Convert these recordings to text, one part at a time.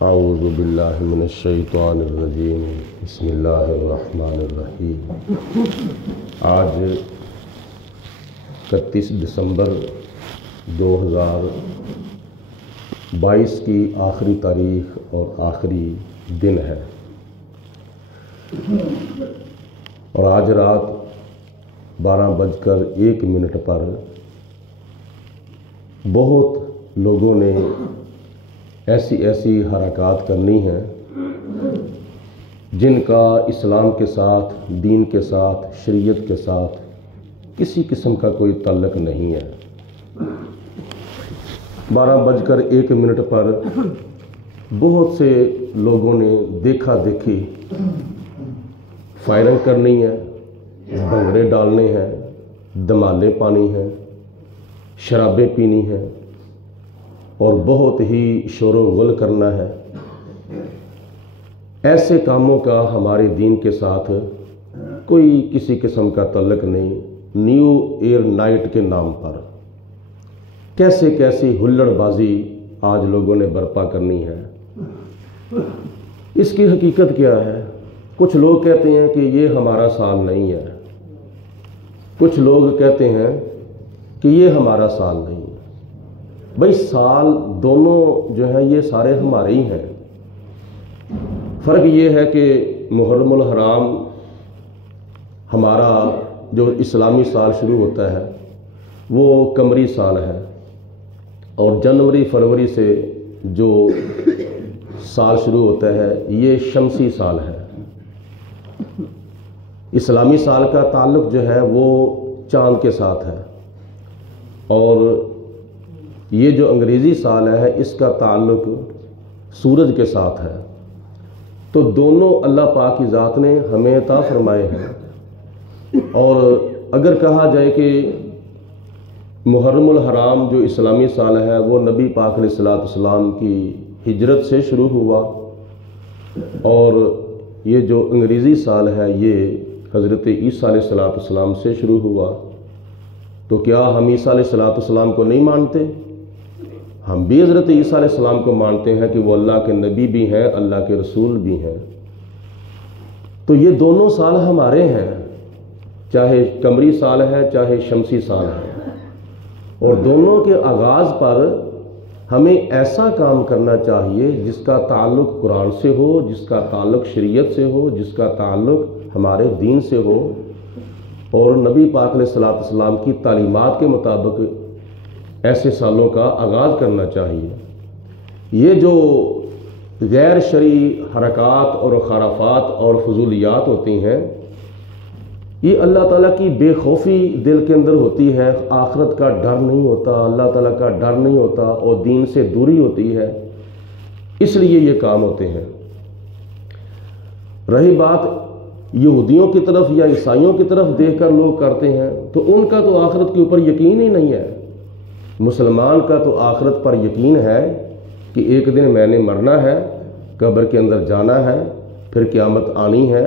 اعوذ باللہ من الشیطان الرجیم بسم اللہ الرحمن الرحیم۔ آج 31 دسمبر 2022 کی آخری تاریخ اور آخری دن ہے، اور آج رات 12:01 پر بہت لوگوں نے ایسی حرکات کرنی ہیں جن کا اسلام کے ساتھ، دین کے ساتھ، شریعت کے ساتھ کسی قسم کا کوئی تعلق نہیں ہے۔ 12:01 پر بہت سے لوگوں نے دیکھا دیکھی فائرنگ کرنی ہے، بھنگڑے ڈالنے ہیں، دمالے پانی ہیں، شرابیں پینی ہیں اور بہت ہی شور و غل کرنا ہے۔ ایسے کاموں کا ہمارے دین کے ساتھ کوئی کسی قسم کا تعلق نہیں۔ نیو ایئر نائٹ کے نام پر کیسی ہلڑ بازی آج لوگوں نے برپا کرنی ہے۔ اس کی حقیقت کیا ہے؟ کچھ لوگ کہتے ہیں کہ یہ ہمارا سال نہیں ہے، کچھ لوگ کہتے ہیں کہ یہ ہمارا سال نہیں ہے۔ بھائی سال دونوں جو ہیں یہ سارے ہمارے ہی ہیں۔ فرق یہ ہے کہ محرم الحرام ہمارا جو اسلامی سال شروع ہوتا ہے وہ قمری سال ہے، اور جنوری فروری سے جو سال شروع ہوتا ہے یہ شمسی سال ہے۔ اسلامی سال کا تعلق جو ہے وہ چاند کے ساتھ ہے، اور یہ جو انگریزی سال ہے اس کا تعلق سورج کے ساتھ ہے۔ تو دونوں اللہ پاک کی ذات نے ہمیں عطا فرمائے ہیں، اور اگر کہا جائے کہ محرم الحرام جو اسلامی سال ہے وہ نبی پاک علیہ السلام کی ہجرت سے شروع ہوا، اور یہ جو انگریزی سال ہے یہ حضرت عیسیٰ علیہ السلام سے شروع ہوا۔ تو کیا ہم عیسیٰ علیہ السلام کو نہیں مانتے؟ ہم بھی حضرت عیسیٰ علیہ السلام کو مانتے ہیں کہ وہ اللہ کے نبی بھی ہیں، اللہ کے رسول بھی ہیں۔ تو یہ دونوں سال ہمارے ہیں، چاہے قمری سال ہے چاہے شمسی سال ہے، اور دونوں کے آغاز پر ہمیں ایسا کام کرنا چاہیے جس کا تعلق قرآن سے ہو، جس کا تعلق شریعت سے ہو، جس کا تعلق ہمارے دین سے ہو، اور نبی پاک علیہ السلام کی تعلیمات کے مطابق ایسے سالوں کا آغاز کرنا چاہیے۔ یہ جو غیر شرعی حرکات اور خرافات اور فضولیات ہوتی ہیں یہ اللہ تعالیٰ کی بے خوفی دل کے اندر ہوتی ہے، آخرت کا ڈر نہیں ہوتا، اللہ تعالیٰ کا ڈر نہیں ہوتا، اور دین سے دوری ہوتی ہے، اس لیے یہ کام ہوتے ہیں۔ رہی بات یہودیوں کی طرف یا عیسائیوں کی طرف دیکھ کر لوگ کرتے ہیں، تو ان کا تو آخرت کے اوپر یقین ہی نہیں ہے۔ مسلمان کا تو آخرت پر یقین ہے کہ ایک دن میں نے مرنا ہے، قبر کے اندر جانا ہے، پھر قیامت آنی ہے،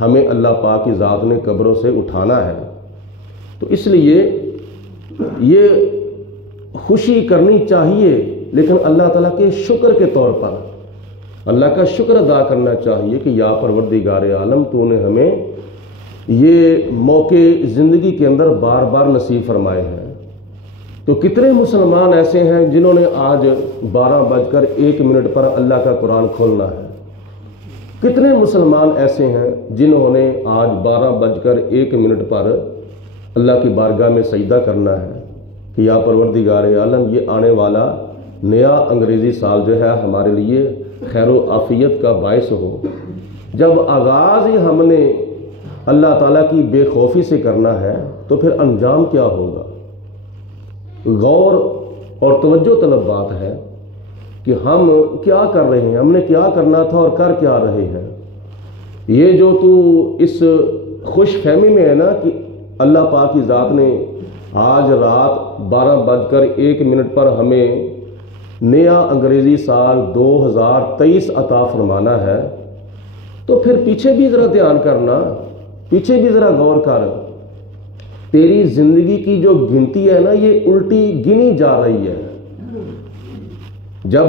ہمیں اللہ پاک کی ذات نے قبروں سے اٹھانا ہے۔ تو اس لیے یہ خوشی کرنی چاہیے، لیکن اللہ تعالیٰ کے شکر کے طور پر اللہ کا شکر ادا کرنا چاہیے کہ یا پروردگار عالم تو نے ہمیں یہ موقع زندگی کے اندر بار بار نصیب فرمائے ہیں۔ تو کتنے مسلمان ایسے ہیں جنہوں نے آج 12:01 پر اللہ کا قرآن کھولنا ہے؟ کتنے مسلمان ایسے ہیں جنہوں نے آج 12:01 پر اللہ کی بارگاہ میں سجدہ کرنا ہے کہ یا پروردگار عالم یہ آنے والا نیا انگریزی سال جو ہے ہمارے لیے خیر و عافیت کا باعث ہو۔ جب آغاز ہی ہم نے اللہ تعالیٰ کی بے خوفی سے کرنا ہے تو پھر انجام کیا ہوگا؟ غور اور توجہ طلب بات ہے کہ ہم کیا کر رہے ہیں، ہم نے کیا کرنا تھا اور کر کیا رہے ہیں۔ یہ جو تو اس خوش فہمی میں ہے نا کہ اللہ پاک کی ذات نے آج رات 12:01 پر ہمیں نیا انگریزی سال 2023 عطا فرمانا ہے، تو پھر پیچھے بھی ذرا دھیان کرنا، پیچھے بھی ذرا غور کر۔ تیری زندگی کی جو گنتی ہے نا یہ الٹی گنی جا رہی ہے۔ جب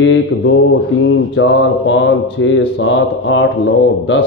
1 2 3 4 5 6 7 8 9 10।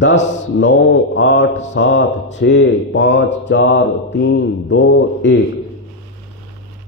10 9 8 7 6 5 4 3 2 1।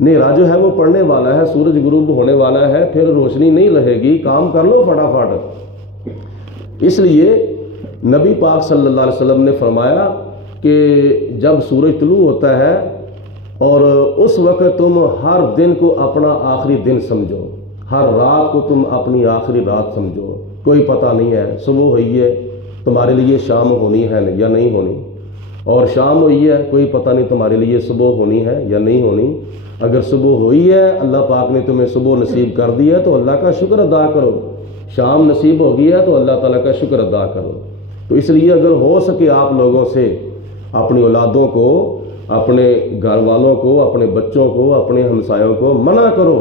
نیرا جو ہے وہ پڑنے والا ہے، سورج غروب ہونے والا ہے، پھر روشنی نہیں رہے گی، کام کر لو فٹافٹ۔ اس لیے نبی پاک صلی اللہ علیہ وسلم نے فرمایا کہ جب سورج طلوع ہوتا ہے اور اس وقت تم ہر دن کو اپنا آخری دن سمجھو، ہر رات کو تم اپنی آخری رات سمجھو۔ کوئی پتہ نہیں ہے صبح ہوئی ہے تمہارے لیے شام ہونی ہے یا نہیں ہونی، اور شام ہوئی ہے کوئی پتہ نہیں تمہارے لیے صبح ہونی ہے یا نہیں ہونی۔ اگر صبح ہوئی ہے، اللہ پاک نے تمہیں صبح نصیب کر دی ہے تو اللہ کا شکر ادا کرو، شام نصیب ہو گئی ہے تو اللہ تعالیٰ کا شکر ادا کرو۔ تو اس لیے اگر ہو سکے آپ لوگوں سے اپنی اولادوں کو، اپنے گھر والوں کو، اپنے بچوں کو، اپنے ہمسایوں کو منع کرو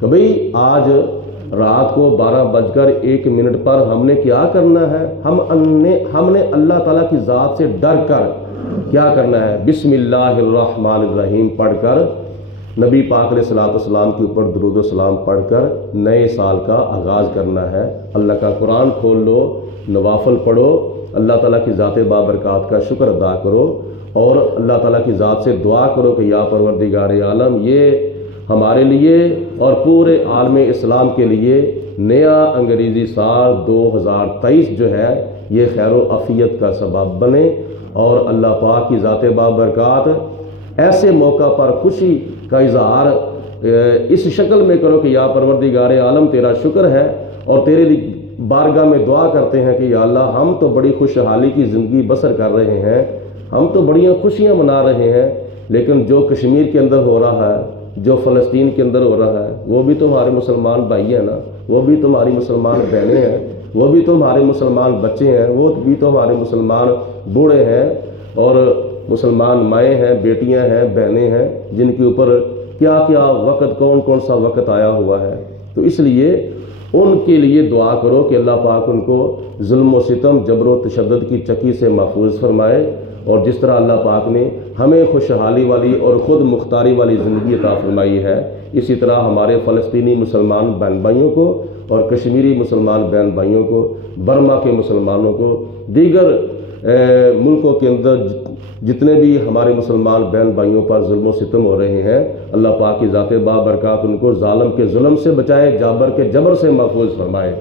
کہ بھئی آج رات کو 12:01 پر ہم نے کیا کرنا ہے، ہم نے اللہ تعالیٰ کی ذات سے ڈر کر کیا کرنا ہے، بسم اللہ الرحمن الرحیم پڑھ کر، نبی پاک علیہ السلام کے اوپر درود و سلام پڑھ کر نئے سال کا آغاز کرنا ہے۔ اللہ کا قرآن کھول لو، نوافل پڑھو، اللہ تعالیٰ کی ذات بابرکات کا شکر ادا کرو، اور اللہ تعالیٰ کی ذات سے دعا کرو کہ یا پروردگار عالم، یہ ہمارے لیے اور پورے عالم اسلام کے لیے نیا انگریزی سال 2023 جو ہے یہ خیر و عافیت کا سبب بنے، اور اللہ پاک کی ذات بابرکات ایسے موقع پر خوشی کا اظہار اس شکل میں کرو کہ یا پروردگار عالم تیرا شکر ہے، اور تیرے بارگاہ میں دعا کرتے ہیں کہ یا اللہ ہم تو بڑی خوشحالی کی زندگی بسر کر رہے ہیں، ہم تو بڑیاں خوشیاں منا رہے ہیں، لیکن جو کشمیر کے اندر ہو رہا ہے، جو فلسطین کے اندر ہو رہا ہے، وہ بھی تو ہمارے مسلمان بھائی ہیں نا، وہ بھی تمہاری مسلمان بہنیں ہیں، وہ بھی تو ہمارے مسلمان بچے ہیں، وہ بھی تو ہمارے مسلمان بوڑھے ہیں، اور مسلمان مائیں ہیں، بیٹیاں ہیں، بہنیں ہیں، جن کے اوپر کیا کیا وقت، کون سا وقت آیا ہوا ہے۔ تو اس لیے ان کے لیے دعا کرو کہ اللہ پاک ان کو ظلم و ستم، جبر و تشدد کی چکی سے محفوظ فرمائے، اور جس طرح اللہ پاک نے ہمیں خوشحالی والی اور خود مختاری والی زندگی عطا فرمائی ہے، اسی طرح ہمارے فلسطینی مسلمان بہن بھائیوں کو اور کشمیری مسلمان بہن بھائیوں کو، برما کے مسلمانوں کو، دیگر ملکوں کے اندر جتنے بھی ہمارے مسلمان بہن بھائیوں پر ظلم و ستم ہو رہے ہیں، اللہ پاک کی ذات بابرکات ان کو ظالم کے ظلم سے بچائے، جابر کے جبر سے محفوظ فرمائے۔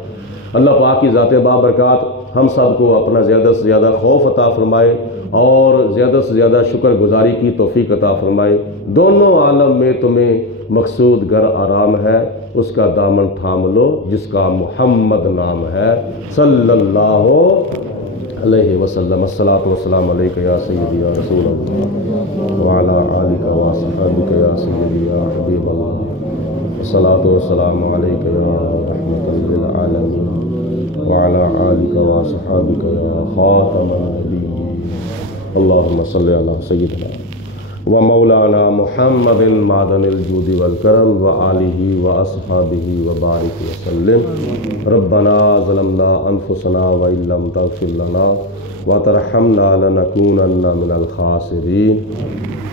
اللہ پاک کی ذات بابرکات ہم سب کو اپنا زیادہ سے زیادہ خوف عطا فرمائے، اور زیادہ سے زیادہ شکر گزاری کی توفیق عطا فرمائے۔ دونوں عالم میں تمہیں مقصود گھر آرام ہے، اس کا دامن تھام لو جس کا محمد نام ہے، صلی اللہ علیہ وسلم۔ الصلاۃ والسلام علیک یا سیدی یا رسول اللہ وعلی آلک وصحبک یا سیدی یا حبیب اللہ، الصلاۃ والسلام علیک یا رحمۃ للعالمین وعلی آلک وصحبک یا خاتم النبیین۔ اللہم صلی علی سیدنا و مولانا محمد معدن الجود والکرم و آلہ و اصحابہ و بارک وسلم۔ ربنا ظلمنا انفسنا وان لم تغفر لنا وترحمنا لنکونن من الخاسرین۔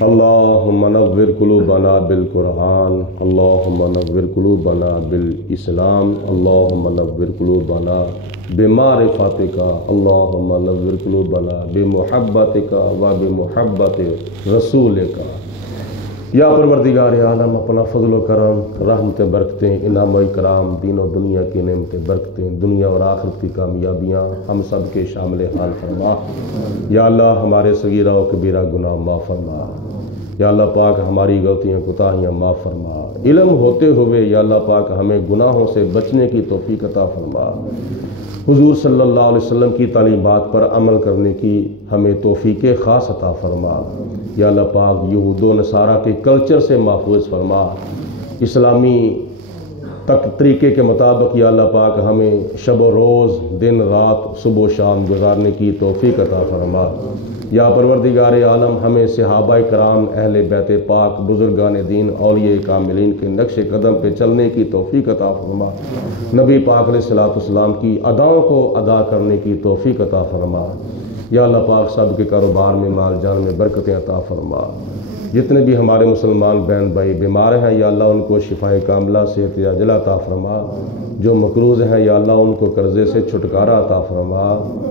اللہم نور قلوبنا بالقرآن، اللہم نور قلوبنا بالاسلام، اللہم نور قلوبنا بمعرفتک، اللہم نور قلوبنا بمحبتک و بمحبت رسولک۔ یا پروردگار عالم اپنا فضل و کرم، رحمت برکتیں، انعام و اکرام، دین و دنیا کی نعمتیں برکتیں، دنیا اور آخرت کی کامیابیاں ہم سب کے شامل حال فرما۔ یا اللہ ہمارے صغیرہ و کبیرہ گناہ معاف فرما، یا اللہ پاک ہماری غلطیاں کوتاہیاں معاف فرما، علم ہوتے ہوئے یا اللہ پاک ہمیں گناہوں سے بچنے کی توفیق عطا فرما، حضور صلی اللہ علیہ وسلم کی تعلیمات پر عمل کرنے کی ہمیں توفیق خاص عطا فرما، یا اللہ پاک یہود و نصارہ کے کلچر سے محفوظ فرما، اسلامی طریقے کے مطابق یا اللہ پاک ہمیں شب و روز، دن رات، صبح و شام گزارنے کی توفیق عطا فرما۔ یا پروردگار عالم ہمیں صحابہ کرام، اہل بیت پاک، بزرگان دین، اولیاء کاملین کے نقش قدم پہ چلنے کی توفیق عطا فرما، نبی پاک علیہ السلام کی اداؤں کو ادا کرنے کی توفیق عطا فرما۔ یا اللہ پاک سب کے کاروبار میں، مال جان میں برکتیں عطا فرما۔ جتنے بھی ہمارے مسلمان بہن بھائی بیمار ہیں یا اللہ ان کو شفائے کاملہ صحت عاجلہ عطا فرما، جو مقروض ہیں یا اللہ ان کو قرضے سے چھٹکارا عطا فرما،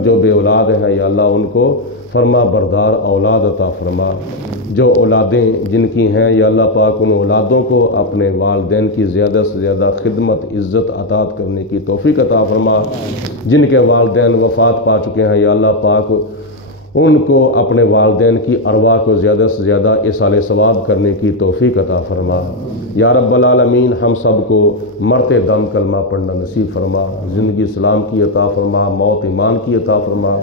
جو بے اولاد ہیں یا اللہ ان کو فرما بردار اولاد عطا فرما، جو اولادیں جن کی ہیں یا اللہ پاک ان اولادوں کو اپنے والدین کی زیادہ سے زیادہ خدمت عزت اطاعت کرنے کی توفیق عطا فرما، جن کے والدین وفات پا چکے ہیں یا اللہ پاک ان کو اپنے والدین کی ارواح کو زیادہ سے زیادہ ایصال ثواب کرنے کی توفیق عطا فرما۔ یا رب العالمین ہم سب کو مرتے دم کلمہ پڑھنا نصیب فرما، زندگی اسلام کی عطا فرما، موت ایمان کی عطا فرما۔